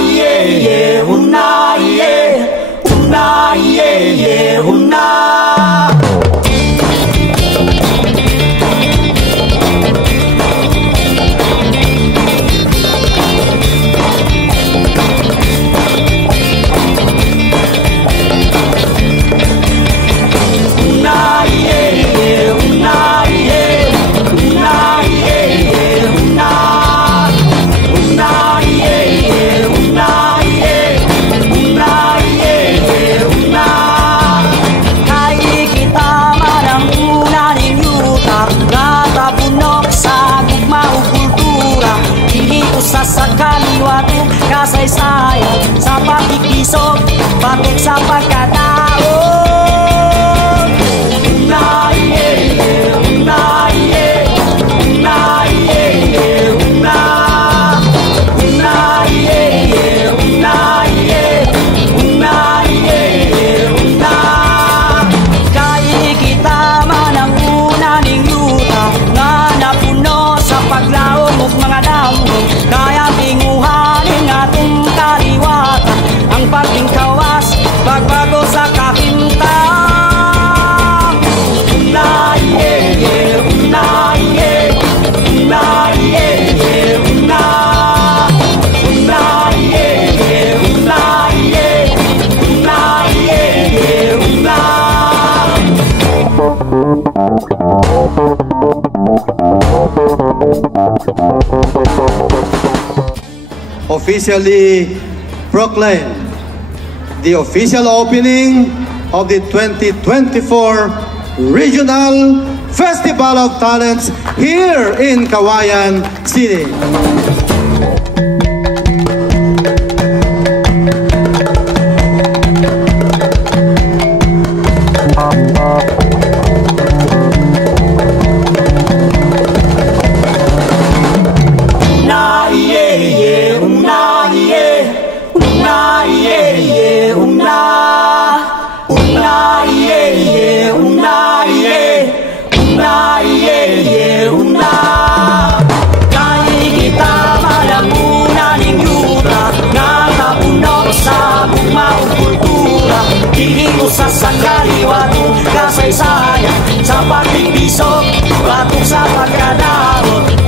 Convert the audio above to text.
iye, una iye, una. Sa kaliwat kasaysayan sa pakikisog patok sa pagkataon. Una iye, una iye, una iye, una. Una iye, una iye, una iye, una. Kaya kita man ang una ning yuta nga napuno sa paglaom ug mga damog. Kaya tinguhanin atong kaliwatan ang pagtingkawas pagbago sa kahimtang. Una iye, una iye, una iye, una. Una iye, una iye, una iye, una. Officially proclaim the official opening of the 2024 Regional Festival of Talents here in Cauayan City. Sa kaliwat kasaysayan sa pagtibisok batok sa pagkadaot.